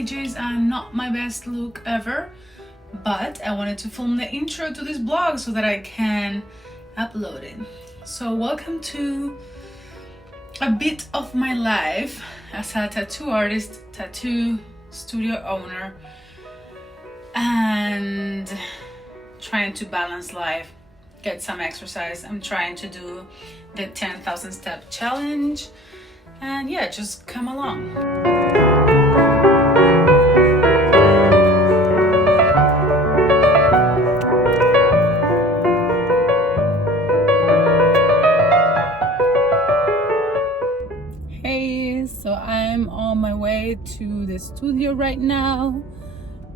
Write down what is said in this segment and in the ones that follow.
pages and not my best look ever, but I wanted to film the intro to this blog so that I can upload it. So welcome to a bit of my life as a tattoo artist, tattoo studio owner, and trying to balance life, get some exercise. I'm trying to do the 10,000 step challenge, and yeah, just come along. Hey, so I'm on my way to the studio right now.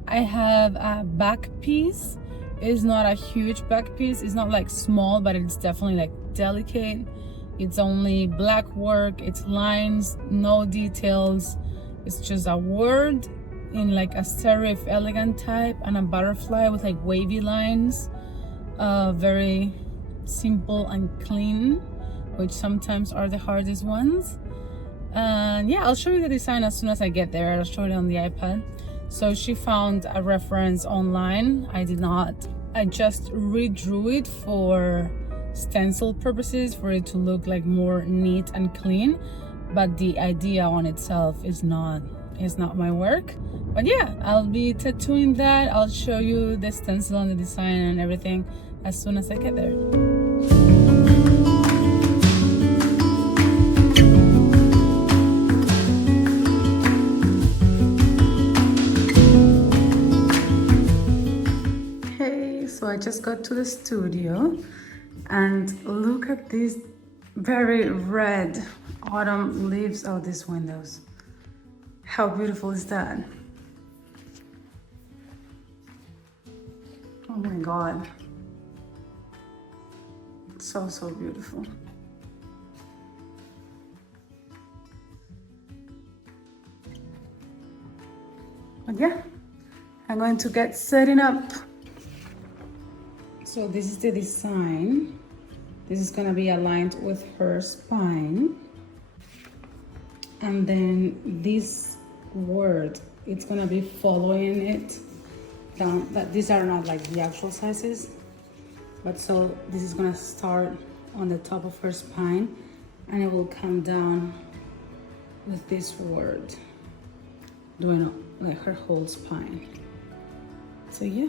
I have a back piece. It's not a huge back piece. It's not like small, but it's definitely like delicate. It's only black work. It's lines, no details. It's just a word in like a serif elegant type and a butterfly with like wavy lines. Very simple and clean, which sometimes are the hardest ones. And yeah, I'll show you the design as soon as I get there. I'll show it on the iPad. So she found a reference online. I did not. I just redrew it for stencil purposes, for it to look like more neat and clean. But the idea on itself is not my work. But yeah, I'll be tattooing that. I'll show you the stencil and the design and everything as soon as I get there. So I just got to the studio and look at these very red autumn leaves out these windows. How beautiful is that? Oh my God. So beautiful. But yeah, I'm going to get setting up. So this is the design. This is gonna be aligned with her spine. And then this word, it's gonna be following it down. These are not like the actual sizes, but so this is gonna start on the top of her spine and it will come down with this word, doing like her whole spine. So yeah.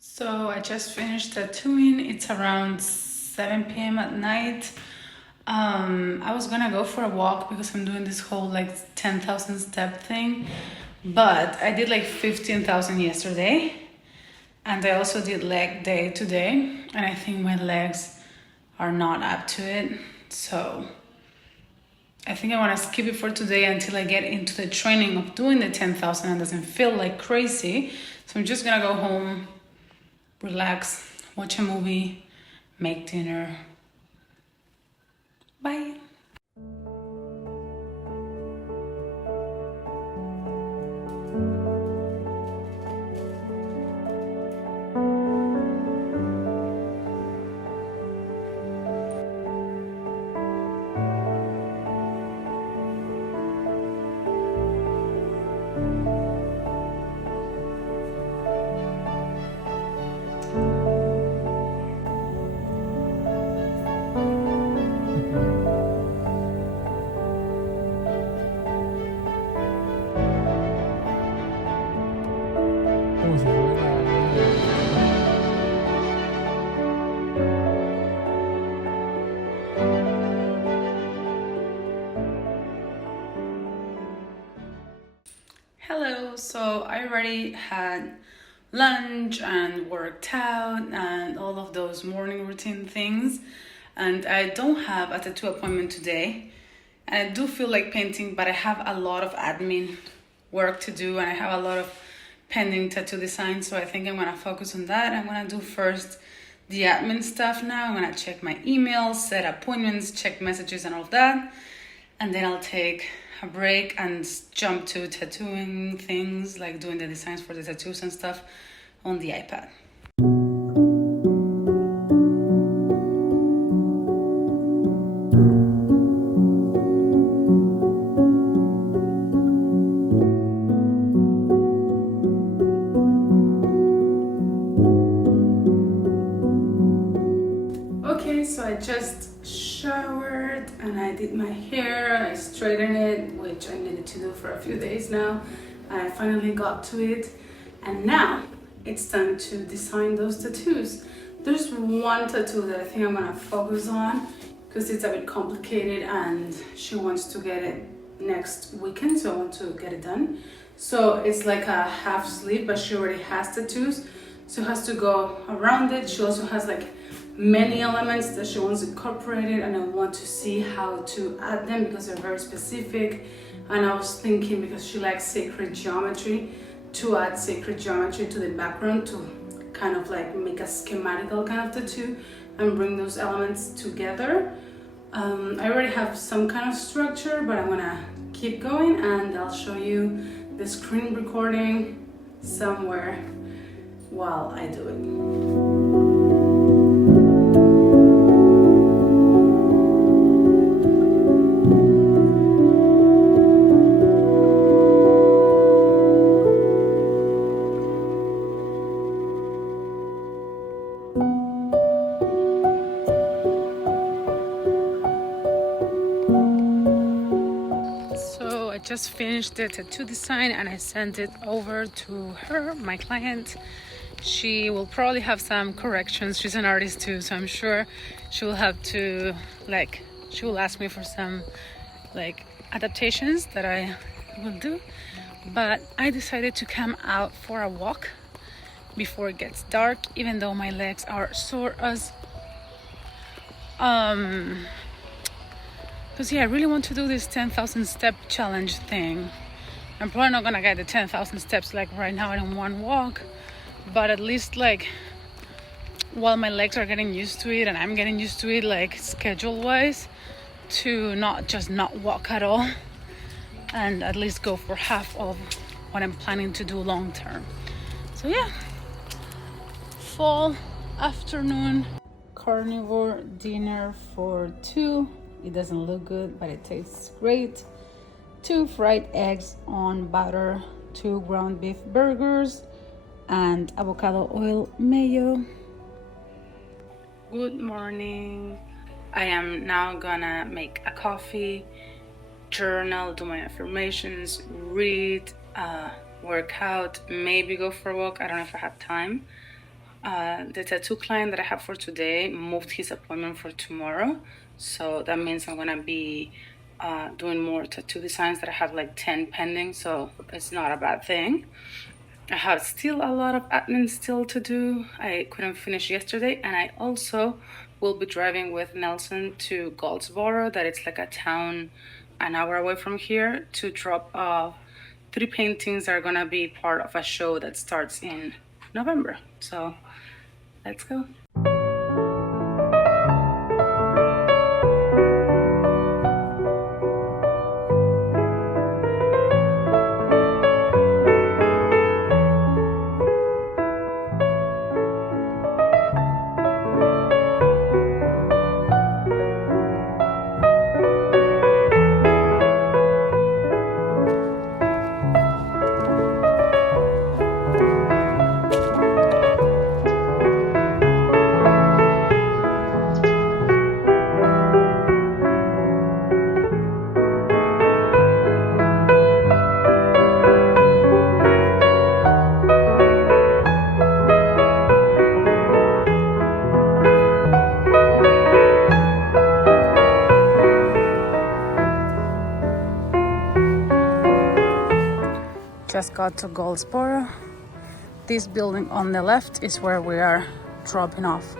So I just finished tattooing. It's around 7 p.m. at night. I was gonna go for a walk because I'm doing this whole like 10,000 step thing, but I did like 15,000 yesterday, and I also did leg day today, and I think my legs are not up to it. So I think I want to skip it for today until I get into the training of doing the 10,000 and doesn't feel like crazy. So I'm just gonna go home, relax, watch a movie, make dinner. Bye. Hello, so I already had lunch and worked out and all of those morning routine things. And I don't have a tattoo appointment today. And I do feel like painting, but I have a lot of admin work to do and I have a lot of pending tattoo design. So I think I'm gonna focus on that. I'm gonna do first the admin stuff now. I'm gonna check my emails, set appointments, check messages and all of that. And then I'll take a break and jump to tattooing things, like doing the designs for the tattoos and stuff on the iPad. Okay, so I just showered and I did my hair, I straightened it, which I needed to do for a few days now. I finally got to it, and now it's time to design those tattoos. There's one tattoo that I think I'm gonna focus on because it's a bit complicated and she wants to get it next weekend, so I want to get it done. So it's like a half sleeve, but she already has tattoos, so it has to go around it. She also has like many elements that she wants incorporated, and I want to see how to add them because they're very specific. And I was thinking, because she likes sacred geometry, to add sacred geometry to the background to kind of like make a schematical kind of tattoo and bring those elements together. I already have some kind of structure, but I'm gonna keep going and I'll show you the screen recording somewhere while I do it. Just finished the tattoo design and I sent it over to her, my client. She will probably have some corrections. She's an artist too, so I'm sure she will have to, like, she will ask me for some like adaptations that I will do. But I decided to come out for a walk before it gets dark, even though my legs are sore as because yeah, I really want to do this 10,000 step challenge thing. I'm probably not gonna get the 10,000 steps like right now in one walk, but at least like while my legs are getting used to it and I'm getting used to it, like schedule wise, to not just not walk at all and at least go for half of what I'm planning to do long term. So yeah, fall afternoon carnivore dinner for two. It doesn't look good, but it tastes great. 2 fried eggs on butter, 2 ground beef burgers, and avocado oil mayo. Good morning. I am now gonna make a coffee, journal, do my affirmations, read, work out, maybe go for a walk. I don't know if I have time. The tattoo client that I have for today moved his appointment for tomorrow. So that means I'm gonna be doing more tattoo designs that I have like 10 pending, so it's not a bad thing. I have still a lot of admin still to do. I couldn't finish yesterday, and I also will be driving with Nelson to Goldsboro, that it's like a town an hour away from here, to drop off 3 paintings that are gonna be part of a show that starts in November. So let's go. Just got to Goldsboro. this building on the left is where we are dropping off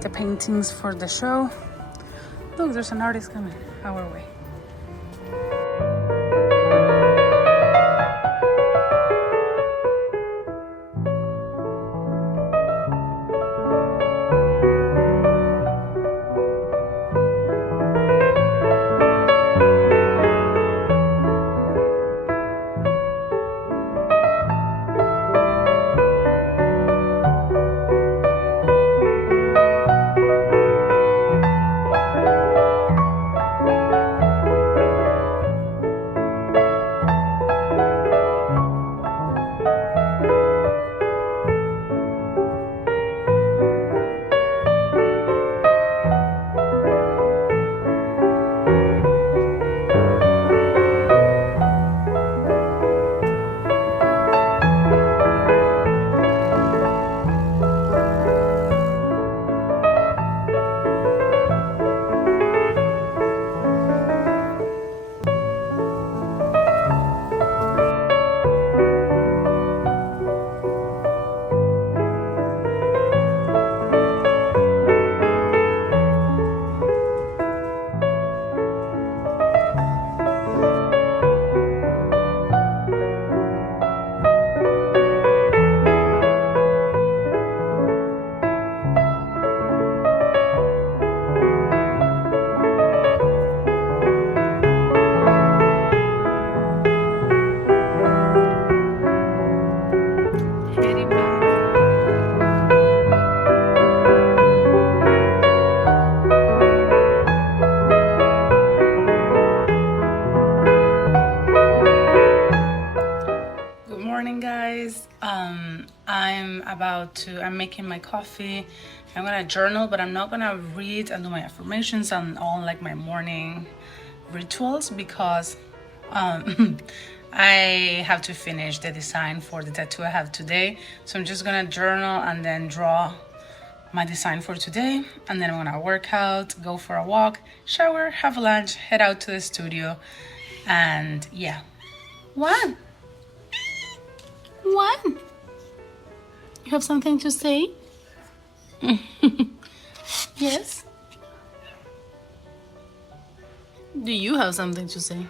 the paintings for the show. Look, there's an artist coming our way. I'm making my coffee. I'm gonna journal, but I'm not gonna read and do my affirmations and all like my morning rituals because I have to finish the design for the tattoo I have today. So I'm just gonna journal and then draw my design for today, and then I'm gonna work out, go for a walk, shower, have lunch, head out to the studio, and yeah. What? You have something to say? Yes? Do you have something to say?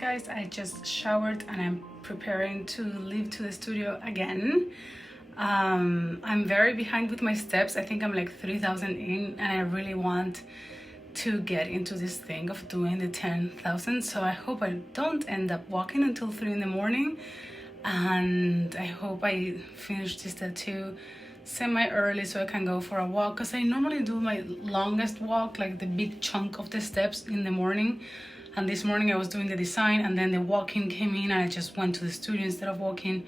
Guys, I just showered and I'm preparing to leave to the studio again. I'm very behind with my steps. I think I'm like 3,000 in, and I really want to get into this thing of doing the 10,000. So I hope I don't end up walking until 3 in the morning, and I hope I finish this tattoo semi early so I can go for a walk, because I normally do my longest walk, like the big chunk of the steps, in the morning. And this morning I was doing the design, and then the walking came in, and I just went to the studio instead of walking.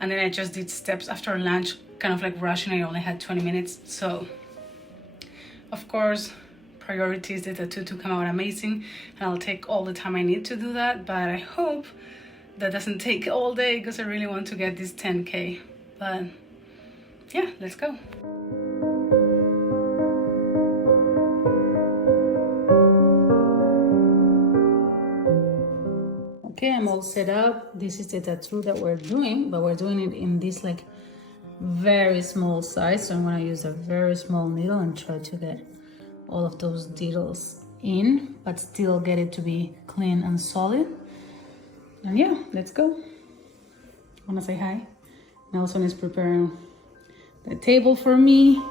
And then I just did steps after lunch, kind of like rushing. I only had 20 minutes. So, of course, priority is the tattoo to come out amazing. And I'll take all the time I need to do that. But I hope that doesn't take all day, because I really want to get this 10K. But yeah, let's go. Okay, I'm all set up. This is the tattoo that we're doing, but we're doing it in this like very small size. So I'm gonna use a very small needle and try to get all of those details in, but still get it to be clean and solid. And yeah, let's go. I wanna say hi. Nelson is preparing the table for me.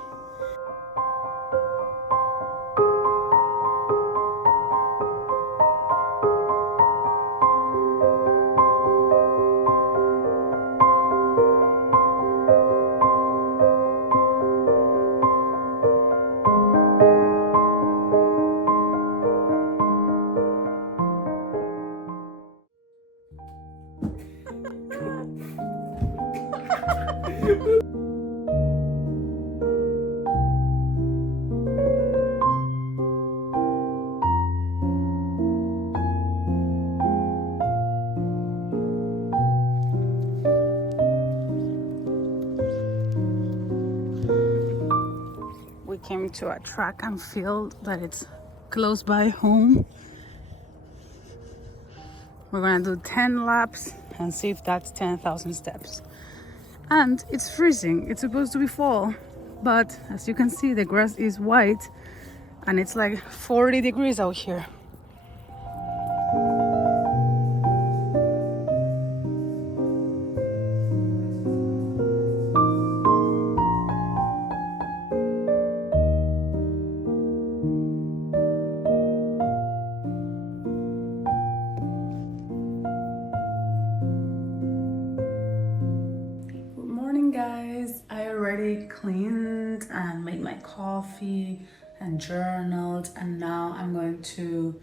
We came to a track and field that it's close by home. We're gonna do 10 laps and see if that's 10,000 steps. And it's freezing. It's supposed to be fall, but as you can see, the grass is white and it's like 40 degrees out here. Guys, I already cleaned and made my coffee and journaled, and now I'm going to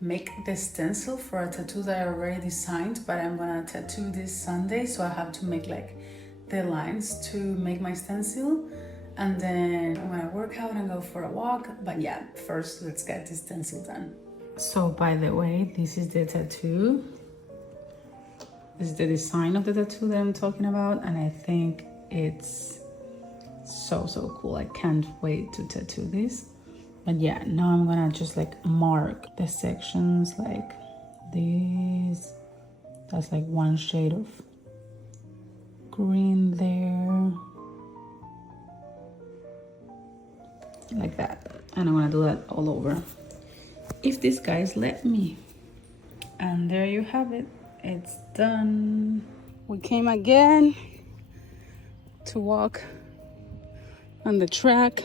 make the stencil for a tattoo that I already designed, but I'm gonna tattoo this Sunday, so I have to make like the lines to make my stencil, and then I'm gonna work out and go for a walk. But yeah, first let's get this stencil done. So by the way, this is the tattoo. This is the design of the tattoo that I'm talking about, and I think it's so cool. I can't wait to tattoo this. But yeah, now I'm gonna just like mark the sections like this. That's like one shade of green there, like that, and I'm gonna do that all over if these guys let me. And there you have it. It's done. We came again to walk on the track.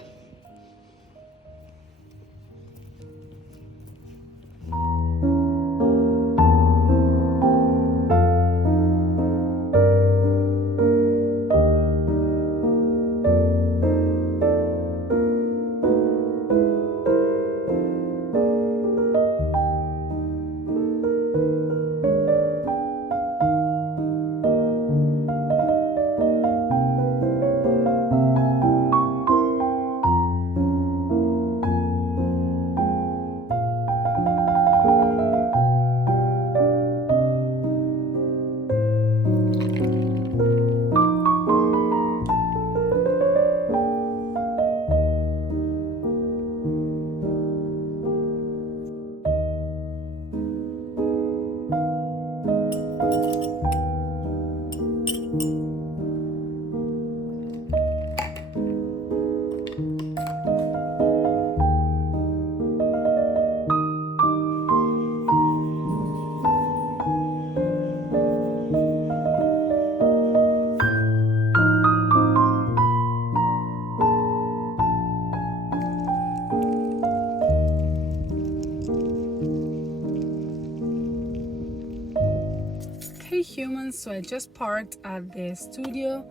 Hey humans, so I just parked at the studio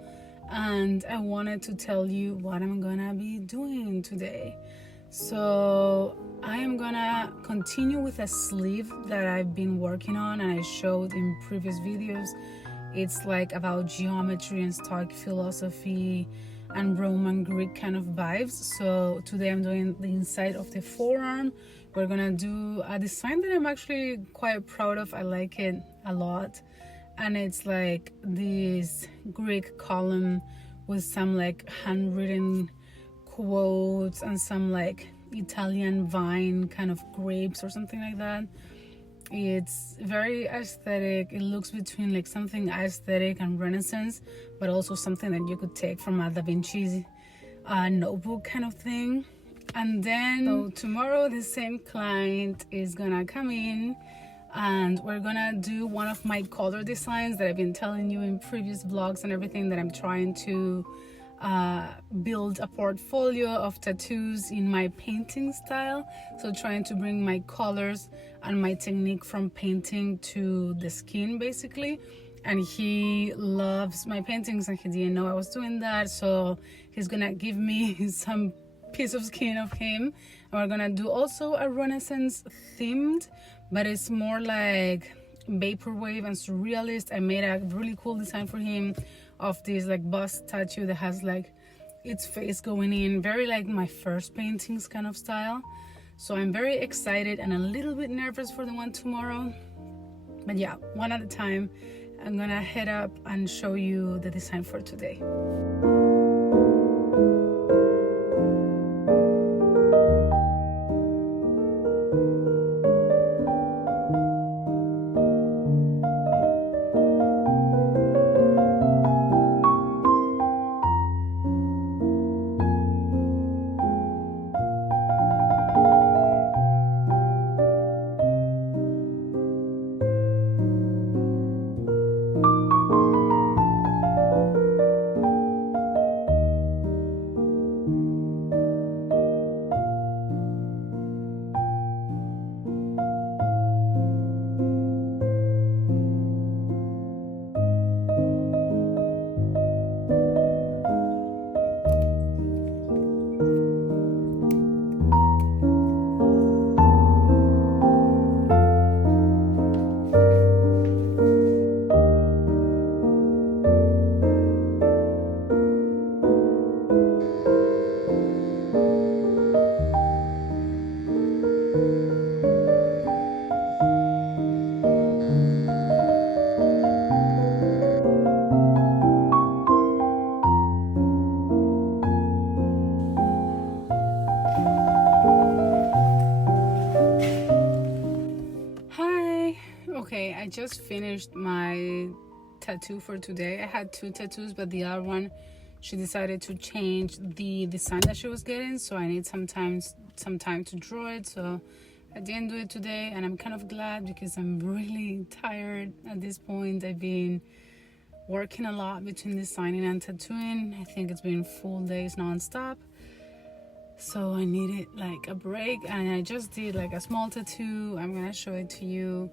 and I wanted to tell you what I'm gonna be doing today. So I am gonna continue with a sleeve that I've been working on and I showed in previous videos. It's like about geometry and Stoic philosophy and Roman Greek kind of vibes. So today I'm doing the inside of the forearm. We're gonna do a design that I'm actually quite proud of. I like it a lot. And it's like this Greek column with some like handwritten quotes and some like Italian vine kind of grapes or something like that. It's very aesthetic. It looks between like something aesthetic and Renaissance, but also something that you could take from a Da Vinci notebook kind of thing. And then so tomorrow the same client is gonna come in and we're gonna do one of my color designs that I've been telling you in previous vlogs and everything, that I'm trying to build a portfolio of tattoos in my painting style. So trying to bring my colors and my technique from painting to the skin basically. And he loves my paintings and he didn't know I was doing that, so he's gonna give me some piece of skin of him. And we're gonna do also a Renaissance themed, but it's more like vaporwave and surrealist. I made a really cool design for him of this like bust tattoo that has like its face going in, very like my first paintings kind of style. So I'm very excited and a little bit nervous for the one tomorrow, but yeah, one at a time. I'm gonna head up and show you the design for today. Okay, I just finished my tattoo for today. I had 2 tattoos, but the other one, she decided to change the design that she was getting, so I need some time to draw it. So I didn't do it today, and I'm kind of glad because I'm really tired at this point. I've been working a lot between designing and tattooing. I think it's been full days non-stop, so I needed like a break, and I just did like a small tattoo. I'm gonna show it to you.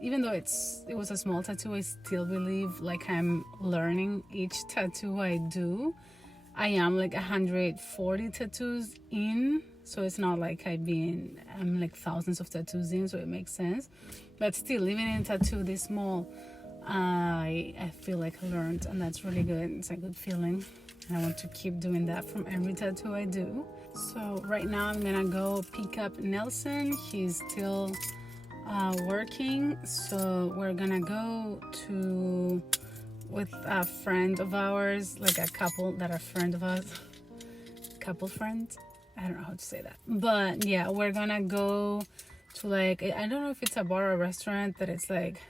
Even though it was a small tattoo, I still believe like I'm learning each tattoo I do. I am like 140 tattoos in, so it's not like I'm like thousands of tattoos in, so it makes sense. But still, even in a tattoo this small, I feel like I learned, and that's really good. It's a good feeling, and I want to keep doing that from every tattoo I do. So right now I'm gonna go pick up Nelson. He's still working, so we're gonna go with a friend of ours, like a couple that are friend of us, couple friends, I don't know how to say that, but yeah, we're gonna go to like, I don't know if it's a bar or restaurant, that it's like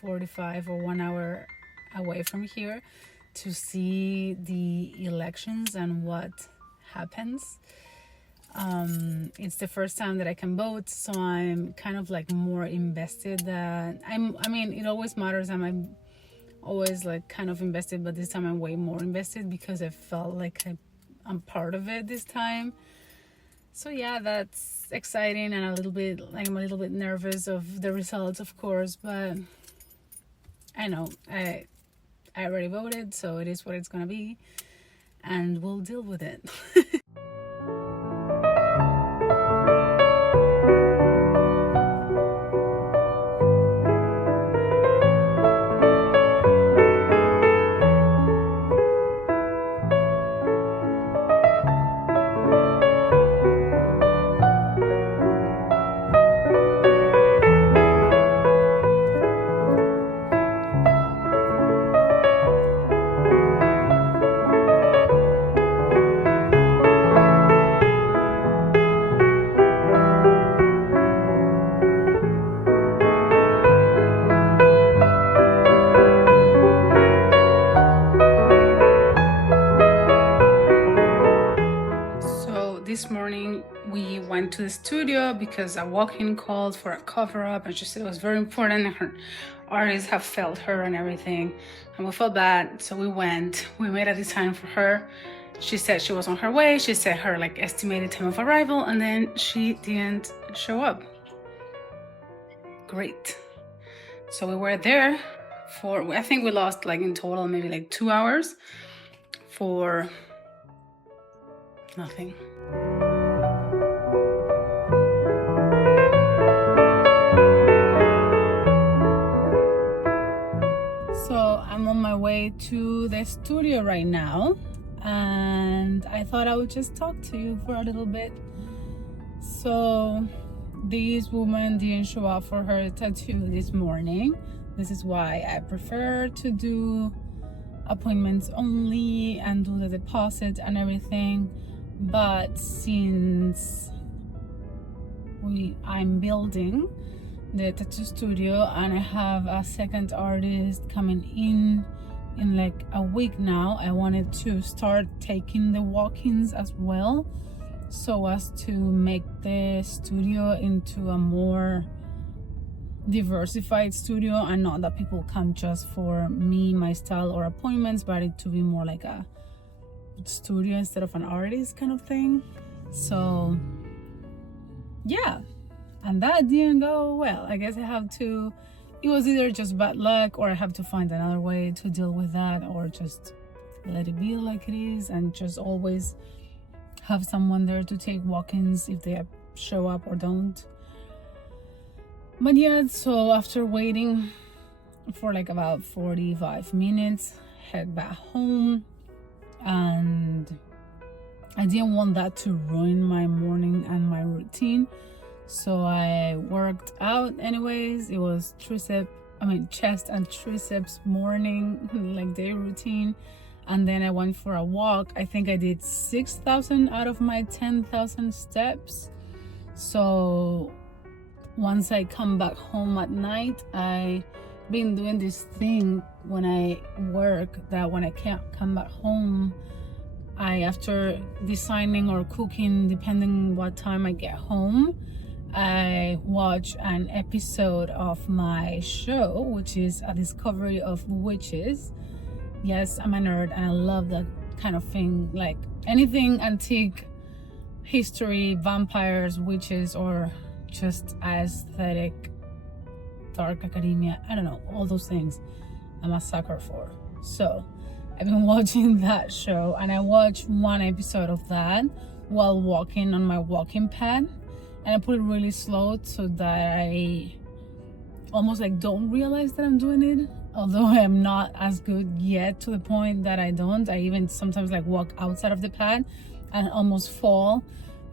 45 or 1 hour away from here, to see the elections and what happens. It's the first time that I can vote, so I'm kind of like more invested. I mean, it always matters. I'm always like kind of invested, but this time I'm way more invested because I felt like I'm part of it this time. So yeah, that's exciting, and I'm a little bit nervous of the results, of course, but I know I already voted, so it is what it's gonna be, and we'll deal with it. This morning we went to the studio because a walk-in called for a cover-up, and she said it was very important and her artists have failed her and everything, and we felt bad, so we went. We made a design for her. She said she was on her way. She said her like estimated time of arrival, and then she didn't show up. Great. So we were there for, I think we lost like in total maybe like 2 hours for nothing. So I'm on my way to the studio right now, and I thought I would just talk to you for a little bit. So this woman didn't show up for her tattoo this morning. This is why I prefer to do appointments only and do the deposit and everything. But since I'm building the tattoo studio and I have a second artist coming in like a week now, I wanted to start taking the walk-ins as well, so as to make the studio into a more diversified studio, and not that people come just for me, my style, or appointments, but it to be more like a studio instead of an artist kind of thing. So yeah, and that didn't go well. I guess I have to, it was either just bad luck, or I have to find another way to deal with that, or just let it be like it is and just always have someone there to take walk-ins if they show up or don't. But yeah, so after waiting for like about 45 minutes, head back home, and I didn't want that to ruin my morning and my routine, so I worked out anyways. It was chest and triceps morning like day routine, and then I went for a walk. I think I did 6,000 out of my 10,000 steps. So once I come back home at night, I've been doing this thing when I work, that when I can't come back home, after designing or cooking, depending what time I get home, I watch an episode of my show, which is a discovery of witches. Yes, I'm a nerd and I love that kind of thing, like anything antique, history, vampires, witches, or just aesthetic, dark academia, I don't know, all those things I'm a sucker for. So I've been watching that show, and I watched one episode of that while walking on my walking pad, and I put it really slow so that I almost like don't realize that I'm doing it, although I'm not as good yet to the point that I don't. I even sometimes like walk outside of the pad and almost fall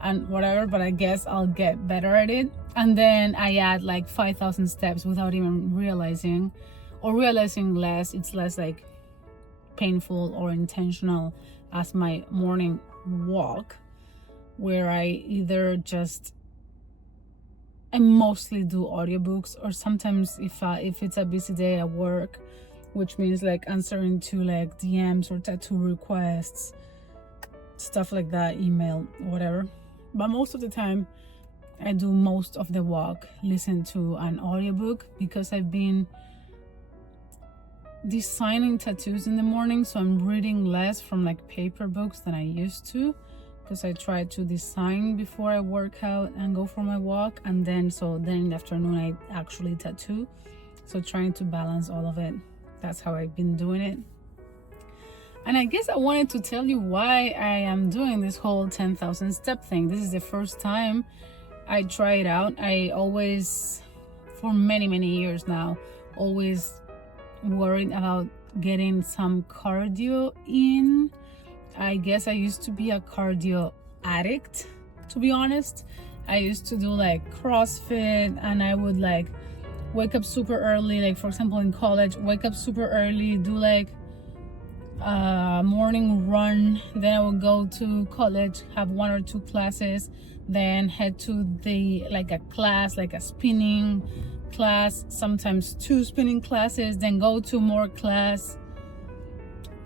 and whatever, but I guess I'll get better at it. And then I add like 5,000 steps without even realizing, or realizing less. It's less like painful or intentional as my morning walk, where I mostly do audiobooks, or sometimes if it's a busy day at work, which means like answering to like DMs or tattoo requests, stuff like that, email, whatever. But most of the time I do most of the walk listen to an audiobook, because I've been designing tattoos in the morning, so I'm reading less from like paper books than I used to, because I try to design before I work out and go for my walk, and then in the afternoon I actually tattoo. So trying to balance all of it, that's how I've been doing it. And I guess I wanted to tell you why I am doing this whole 10,000 step thing. This is the first time I try it out. I always, for many years now, always worried about getting some cardio in. I guess I used to be a cardio addict, to be honest. I used to do like CrossFit, and I would like wake up super early, like for example in college, wake up super early, do like a morning run, then I would go to college, have 1 or 2 classes, then head to a class, like a spinning class, sometimes 2 spinning classes, then go to more class,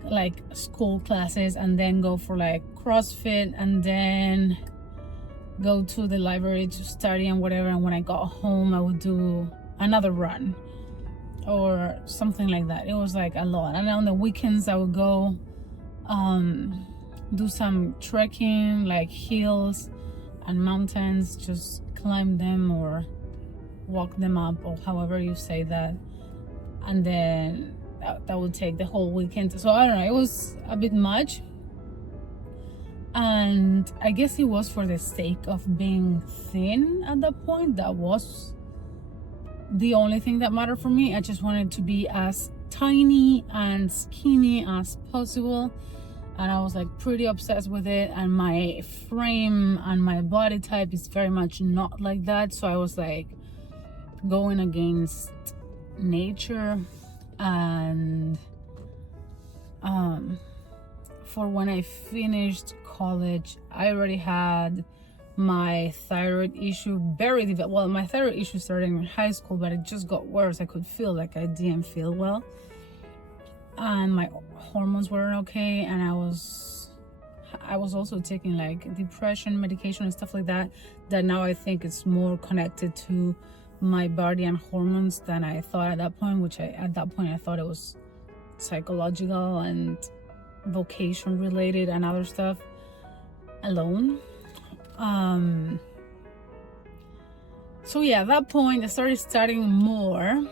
like school classes, and then go for like CrossFit, and then go to the library to study and whatever, and when I got home I would do another run or something like that. It was like a lot. And on the weekends I would go do some trekking, like hills and mountains, just climb them or walk them up, or however you say that. And then that would take the whole weekend. So I don't know, it was a bit much. And I guess it was for the sake of being thin at that point. That was the only thing that mattered for me. I just wanted to be as tiny and skinny as possible. And I was like pretty obsessed with it. And my frame and my body type is very much not like that. So I was like going against nature. And for when I finished college, I already had my thyroid issue very developed. Well, my thyroid issue started in high school, but it just got worse. I could feel like I didn't feel well, and my hormones weren't okay. And I was also taking like depression medication and stuff like that now I think it's more connected to my body and hormones than I thought at that point, which at that point I thought it was psychological and vocation related and other stuff alone. So yeah, at that point I started studying more,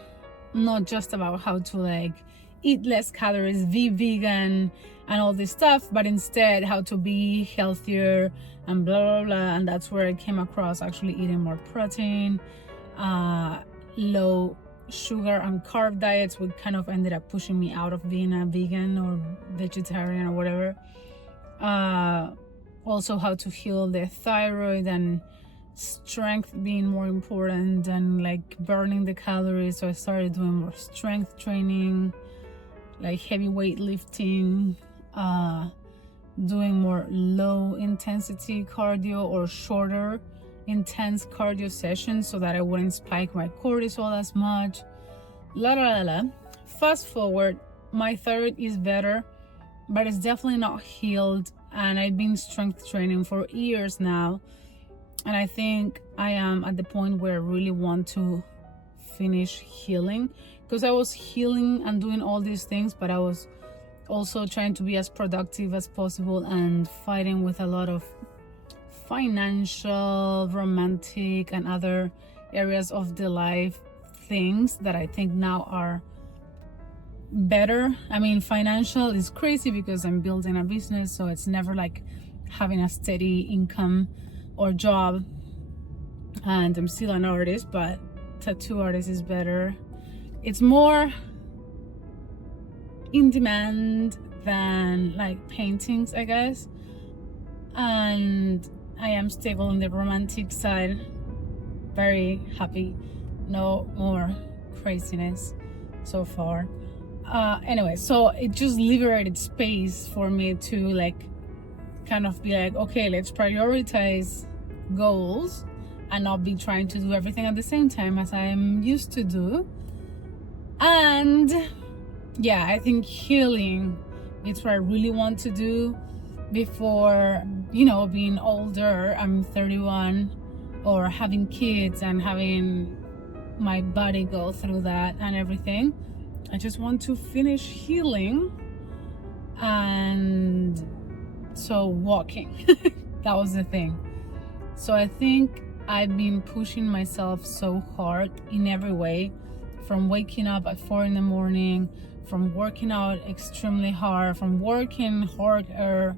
not just about how to like eat less calories, be vegan and all this stuff, but instead how to be healthier and blah blah blah. And that's where I came across actually eating more protein, low sugar and carb diets, which kind of ended up pushing me out of being a vegan or vegetarian or whatever. Also how to heal the thyroid, and strength being more important than like burning the calories. So I started doing more strength training, like heavy weight lifting, doing more low intensity cardio or shorter intense cardio sessions so that I wouldn't spike my cortisol as much. Fast forward, my thyroid is better, but it's definitely not healed, and I've been strength training for years now, and I think I am at the point where I really want to finish healing, because I was healing and doing all these things, but I was also trying to be as productive as possible and fighting with a lot of financial, romantic, and other areas of the life things that I think now are better. I mean, financial is crazy because I'm building a business, so it's never like having a steady income or job, and I'm still an artist, but tattoo artist is better. It's more in demand than like paintings, I guess. And I am stable on the romantic side, very happy, no more craziness so far. Anyway, so it just liberated space for me to like kind of be like, okay, let's prioritize goals and not be trying to do everything at the same time as I am used to do. And yeah, I think healing is what I really want to do before, you know, being older. I'm 31, or having kids and having my body go through that and everything. I just want to finish healing. And so walking, that was the thing. So I think I've been pushing myself so hard in every way, from waking up at 4 a.m, from working out extremely hard, from working harder,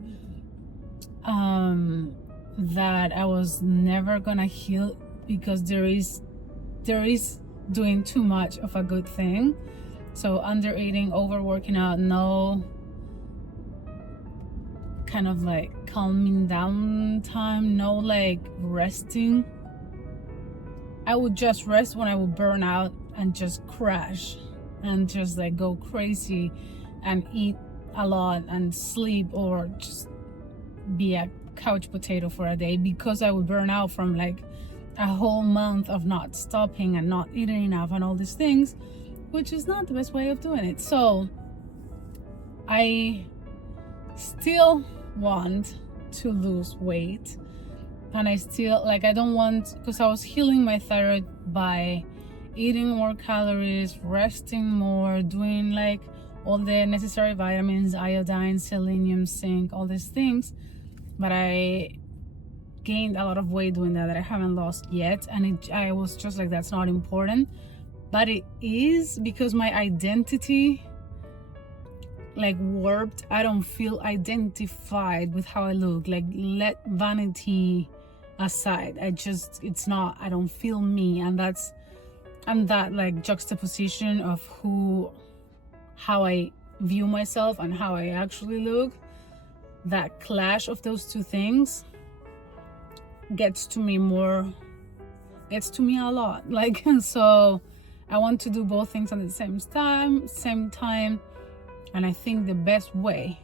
that I was never gonna heal, because there is doing too much of a good thing. So under eating, overworking out, no kind of like calming down time, no like resting. I would just rest when I would burn out and just crash and just like go crazy and eat a lot and sleep, or just be a couch potato for a day, because I would burn out from like a whole month of not stopping and not eating enough and all these things, which is not the best way of doing it. So I still want to lose weight. and I still like, I don't want, because I was healing my thyroid by eating more calories, resting more, doing like all the necessary vitamins, iodine, selenium, zinc, all these things. But I gained a lot of weight doing that I haven't lost yet, and I was just like, that's not important. But it is, because my identity like warped. I don't feel identified with how I look. Like, let vanity aside, I don't feel me. And that like juxtaposition of how I view myself and how I actually look, that clash of those two things gets to me a lot. Like, so I want to do both things at the same time. And I think the best way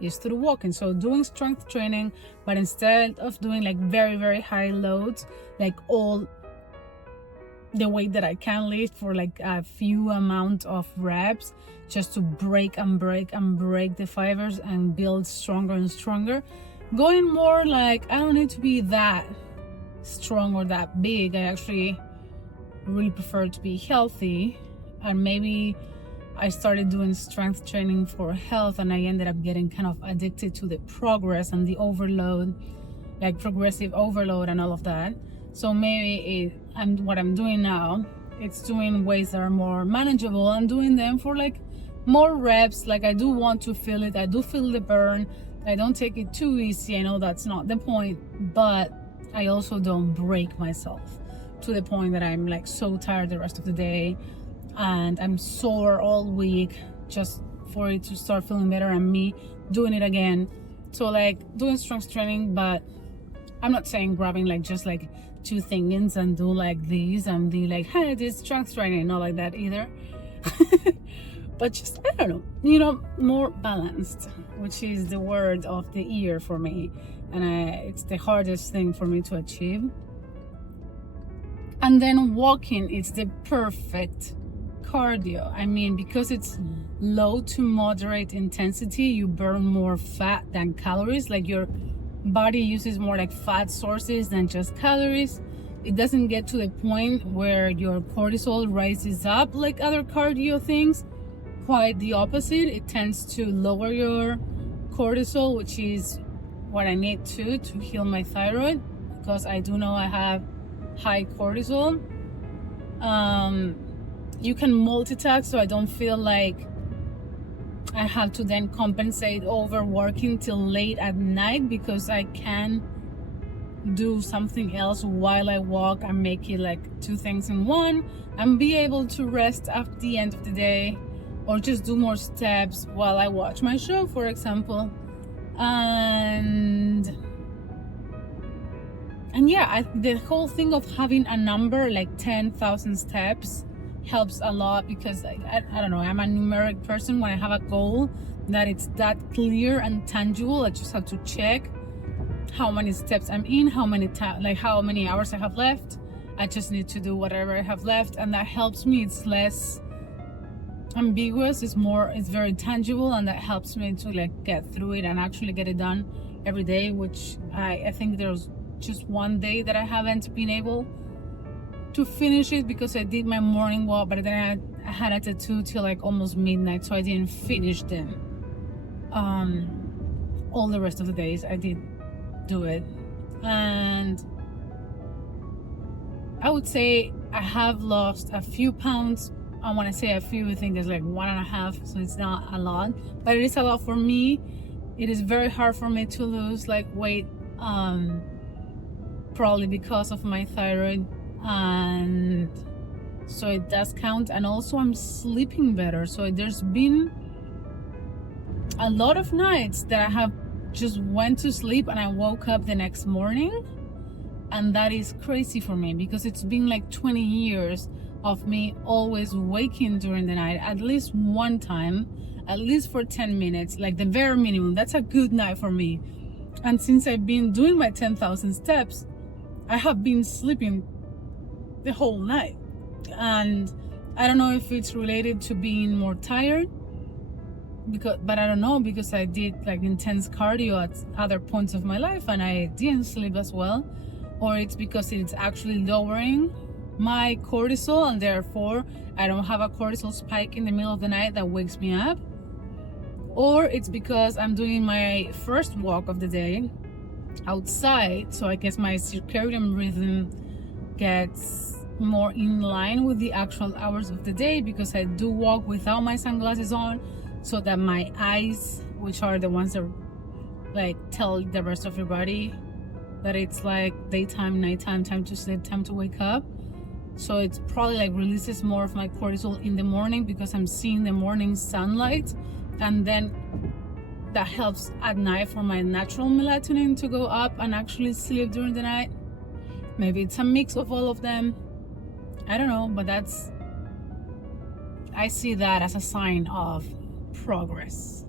is through walking. So doing strength training, but instead of doing like very, very high loads, like all the weight that I can lift for like a few amount of reps, just to break the fibers and build stronger and stronger. Going more like, I don't need to be that strong or that big. I actually really prefer to be healthy. And maybe I started doing strength training for health, and I ended up getting kind of addicted to the progress and the overload, like progressive overload and all of that. So maybe what I'm doing now, it's doing weights that are more manageable and doing them for like more reps. Like, I do want to feel it. I do feel the burn. I don't take it too easy. I know that's not the point, but I also don't break myself to the point that I'm like so tired the rest of the day and I'm sore all week just for it to start feeling better and me doing it again. So like doing strength training, but I'm not saying grabbing like just like two things and do like these and be like, hey, this strength training, not like that either. But just, I don't know, more balanced, which is the word of the year for me. And it's the hardest thing for me to achieve. And then walking, it's the perfect cardio. I mean, because it's low to moderate intensity, you burn more fat than calories. Like, your body uses more like fat sources than just calories. It doesn't get to the point where your cortisol rises up like other cardio things. Quite the opposite. It tends to lower your cortisol, which is what I need to heal my thyroid, because I do know I have high cortisol. You can multitask, so I don't feel like I have to then compensate overworking till late at night, because I can do something else while I walk and make it like two things in one, and be able to rest at the end of the day, or just do more steps while I watch my show, for example. And yeah, the whole thing of having a number like 10,000 steps helps a lot, because I don't know, I'm a numeric person. When I have a goal that it's that clear and tangible, I just have to check how many steps I'm in, how many hours I have left. I just need to do whatever I have left, and that helps me. It's less ambiguous, it's very tangible, and that helps me to like get through it and actually get it done every day, which I think there's just one day that I haven't been able to finish it, because I did my morning walk, but then I had a tattoo till like almost midnight, so I didn't finish them. All the rest of the days I did do it, and I would say I have lost a few pounds. And when I say a few, I think there's like 1.5, so it's not a lot, but it is a lot for me. It is very hard for me to lose like weight, probably because of my thyroid, and so it does count. And also I'm sleeping better, so there's been a lot of nights that I have just went to sleep and I woke up the next morning, and that is crazy for me, because it's been like 20 years of me always waking during the night at least one time, at least for 10 minutes, like the very minimum. That's a good night for me. And since I've been doing my 10,000 steps, I have been sleeping the whole night. And I don't know if it's related to being more tired, but I don't know, because I did like intense cardio at other points of my life and I didn't sleep as well, or it's because it's actually lowering my cortisol and therefore I don't have a cortisol spike in the middle of the night that wakes me up, or it's because I'm doing my first walk of the day outside, so I guess my circadian rhythm gets more in line with the actual hours of the day, because I do walk without my sunglasses on, so that my eyes, which are the ones that like tell the rest of your body that it's like daytime, nighttime, time to sleep, time to wake up, so it's probably like releases more of my cortisol in the morning because I'm seeing the morning sunlight, and then that helps at night for my natural melatonin to go up and actually sleep during the night. Maybe it's a mix of all of them, I don't know, but I see that as a sign of progress.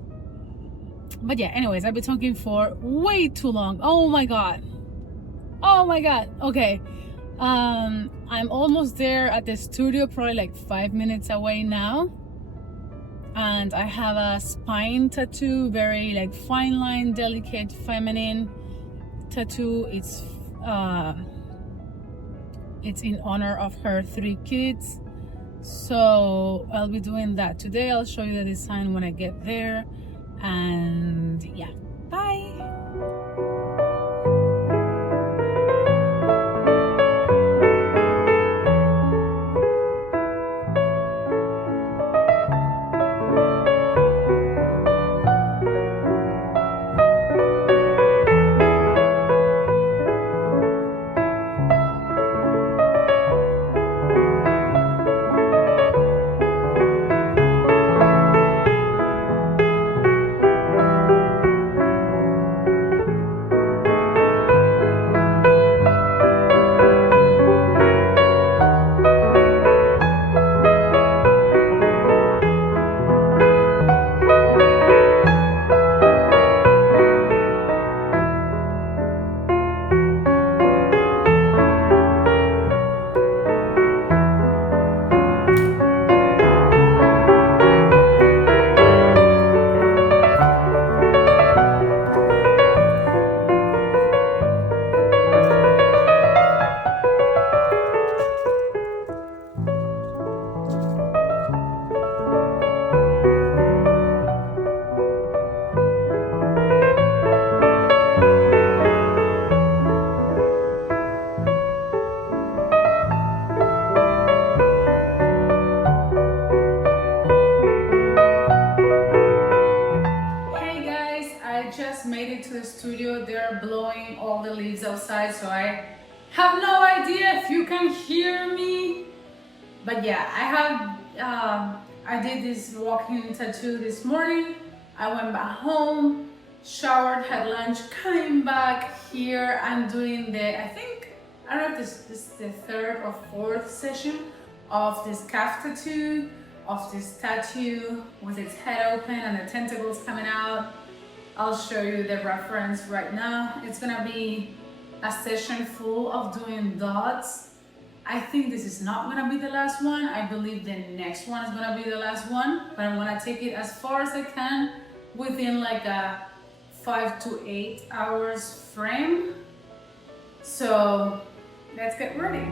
But yeah, anyways, I've been talking for way too long. Oh my god, okay. I'm almost there at the studio, probably like 5 minutes away now, and I have a spine tattoo, very like fine line, delicate, feminine tattoo. It's in honor of her 3 kids, so I'll be doing that today. I'll show you the design when I get there, and yeah, bye. To the studio. They're blowing all the leaves outside, so I have no idea if you can hear me, but yeah, I did this walking tattoo this morning. I went back home, showered, had lunch, came back here. I'm doing I don't know if this is the 3rd or 4th session of this calf tattoo, of this tattoo with its head open and the tentacles coming out. I'll show you the reference right now. It's gonna be a session full of doing dots. I think this is not gonna be the last one. I believe the next one is gonna be the last one, but I'm gonna take it as far as I can within like a 5 to 8 hours frame. So let's get ready.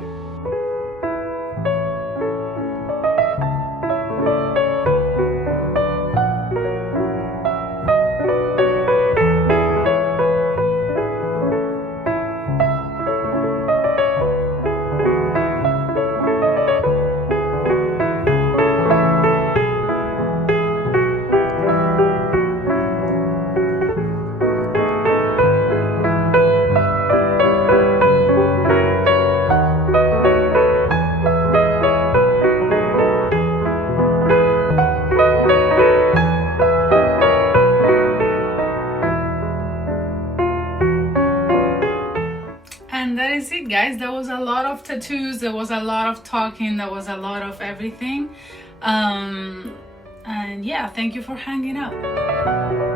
And that is it, guys. There was a lot of tattoos, there was a lot of talking, there was a lot of everything. And yeah, thank you for hanging out.